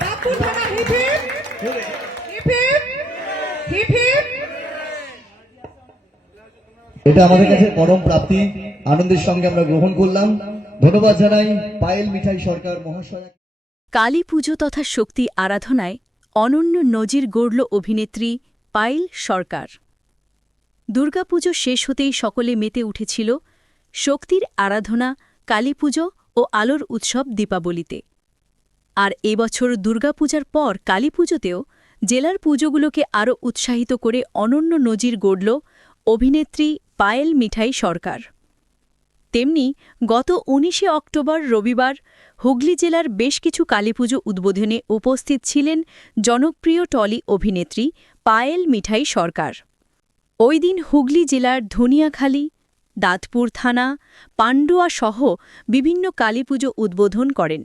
দাঁতপুর থানা hip hip hip hip. এটা আমাদের কাছে পরম প্রাপ্তি, আনন্দের সঙ্গে আমরা গ্রহণ করলাম। ধন্যবাদ জানাই পায়েল মিঠাই সরকার মহাশয়। কালী পুজো তথা শক্তি আরাধনায় অনন্য নজির গড়ল অভিনেত্রী পায়েল সরকার। দুর্গাপুজো শেষ হতেই সকলে মেতে উঠেছিল শক্তির আরাধনা কালীপুজো ও আলোর উৎসব দীপাবলিতে। আর এবছর দুর্গাপূজার পর কালীপুজোতেও জেলার পুজোগুলোকে আরও উৎসাহিত করে অনন্য নজির গড়ল অভিনেত্রী পায়েল মিঠাই সরকার। তেমনি গত ১৯ অক্টোবর রবিবার হুগলি জেলার বেশ কিছু কালীপুজো উদ্বোধনে উপস্থিত ছিলেন জনপ্রিয় টলি অভিনেত্রী পায়েল মিঠাই সরকার। ওই দিন হুগলি জেলার ধনিয়াখালী, দাঁতপুর থানা, পান্ডুয়া সহ বিভিন্ন কালীপুজো উদ্বোধন করেন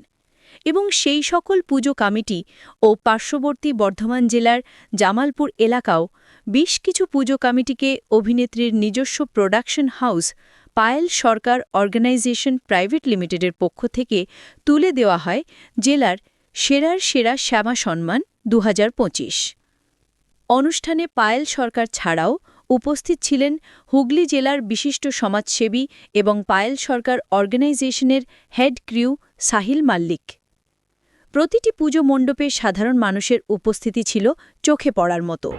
এবং সেই সকল পুজো কমিটি ও পার্শ্ববর্তী বর্ধমান জেলার জামালপুর এলাকাও বেশ কিছু পুজো কমিটিকে অভিনেত্রীর নিজস্ব প্রোডাকশন হাউস পায়েল সরকার অর্গানাইজেশন প্রাইভেট লিমিটেডের পক্ষ থেকে তুলে দেওয়া হয় জেলার সেরার সেরা শ্যামা সম্মান ২০২৫। অনুষ্ঠানে পায়েল সরকার ছাড়াও উপস্থিত ছিলেন হুগলি জেলার বিশিষ্ট সমাজসেবী এবং পায়েল সরকার অর্গানাইজেশনের হেড ক্রিউ সাহিল মাল্লিক। প্রতিটি পুজো মণ্ডপে সাধারণ মানুষের উপস্থিতি ছিল চোখে পড়ার মতো।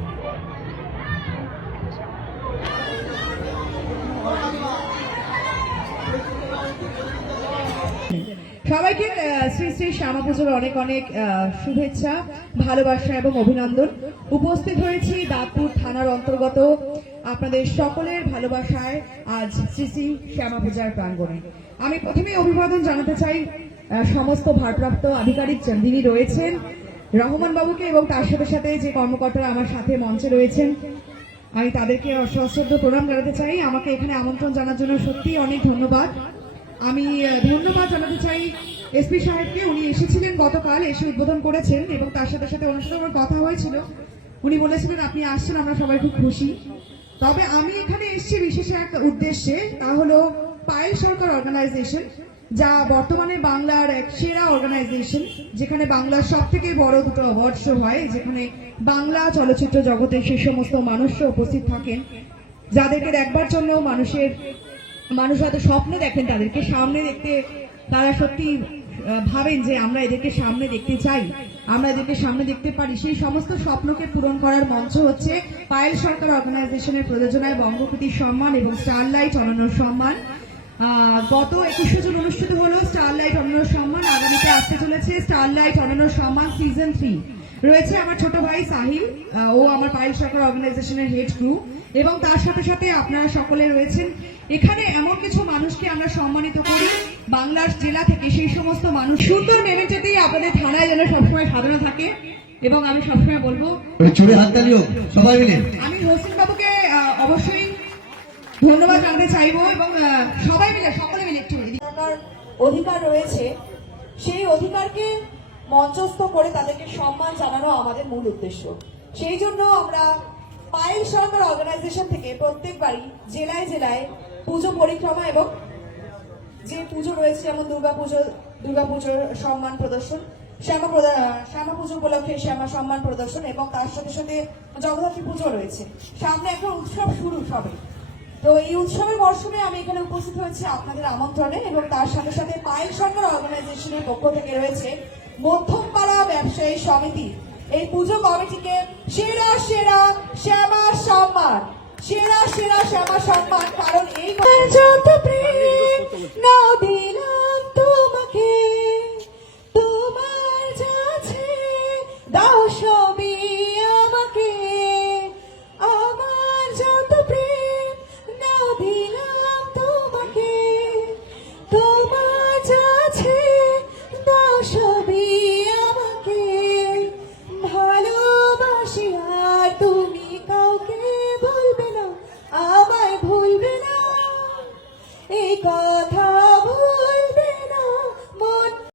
সবাইকে শ্রী শ্রী শ্যামা পুজোর অনেক অনেক শুভেচ্ছা, ভালোবাসা এবং অভিনন্দন। উপস্থিত হয়েছি দাঁতপুর থানার অন্তর্গত আপনাদের সকলের ভালোবাসায় আজ শ্রী শ্রী শ্যামা পূজার প্রাঙ্গণে। আমি প্রথমে অভিবাদন জানাতে চাই সমস্ত ভারপ্রাপ্ত আধিকারিক যিনি রয়েছেন রহমান বাবুকে এবং তার সাথে সাথে যে কর্মকর্তারা আমার সাথে মঞ্চে রয়েছেন, আমি তাদেরকে সশ্রদ্ধ প্রণাম জানাতে চাই। আমাকে এখানে আমন্ত্রণ জানার জন্য সত্যি অনেক ধন্যবাদ। আমি ধন্যবাদ জানাতে চাই এসপি সাহেবকে, উনি এসেছিলেন গতকাল, এসে উদ্বোধন করেছেন এবং তার সাথে সাথে ওনার সাথে আমার কথা হয়েছিল। উনি বলেছিলেন আপনি আসছেন, আমরা সবাই খুব খুশি। তবে আমি এখানে এসেছি বিশেষ একটা উদ্দেশ্যে, তা হলো পায়েল সরকার অর্গানাইজেশন, যা বর্তমানে বাংলার এক সেরা অর্গানাইজেশন, যেখানে বাংলার সবথেকে বড় দুটো অ্যাওয়ার্ড শো হয়, যেখানে বাংলা চলচ্চিত্র জগতের সেই সমস্ত মানুষরা উপস্থিত থাকেন যাদেরকে দেখবার জন্য মানুষ হয়তো স্বপ্ন দেখেন তাদেরকে সামনে দেখতে, তারা সত্যি ভাবেন যে আমরা এদেরকে সামনে দেখতে চাই, আমরা এদেরকে সামনে দেখতে পারি। সেই সমস্ত স্বপ্নকে পূরণ করার মঞ্চ হচ্ছে পায়েল সরকার অর্গানাইজেশনের প্রযোজনায় বঙ্গকৃতি সম্মান এবং স্টারলাইট অনন্য সম্মান। গত 21শে জুন অনুষ্ঠিত হলো স্টারলাইট অনন্য সম্মান। আগামীতে আসতে চলেছে স্টারলাইট অনন্য সম্মান সিজন 3। রয়েছে আমার ছোট ভাই সাহিল, ও আমার পায়েল সরকার অর্গানাইজেশনের হেড ক্রু, এবং তার সাথে সাথে আপনারা সকলে রয়েছেন। এখানে এমন কিছু মানুষকে আমরা সম্মানিত করি বাংলার জেলা থেকে, সেই সমস্ত মানুষ সুন্দর মেমেন্টেতেই আপনাদের থানায় যেন সবসময় সাজানো থাকে। এবং আমি সবসময় বলবো সবাই মিলে আমি হোসেন বাবুকে অবশ্যই ধন্যবাদ জানাতে চাইবো, এবং সবাই মিলে সকলে মিলে একটু অধিকার রয়েছে, সেই অধিকারকে মঞ্চস্থ করে তাদেরকে সম্মান জানানো আমাদের মূল উদ্দেশ্য। সেই জন্য আমরা পায়েল সরকার অর্গানাইজেশন থেকে প্রত্যেকবারই জেলায় জেলায় পুজো পরিক্রমা এবং যে পুজো রয়েছে যেমন দুর্গাপুজোর সম্মান প্রদর্শন, শ্যামা পুজো উপলক্ষে শ্যামা সম্মান প্রদর্শন, এবং তার সাথে সাথে জগদ্ধাত্রী পুজো রয়েছে। সামনে একটা উৎসব শুরু সবে, তো এই উৎসবের মরশুমে আমি এখানে উপস্থিত হয়েছি আপনাদের আমন্ত্রণে, এবং তার সাথে সাথে পায়েল সরকার অর্গানাইজেশনের পক্ষ থেকে রয়েছে মধ্যমপাড়া ব্যবসায়ী সমিতি, এই পুজো কমিটিকে সেরা সেরা শ্যামা সম্মান, সেরা সেরা শ্যামা সম্মান, কারণ এই যত প্রেম নাও দিলা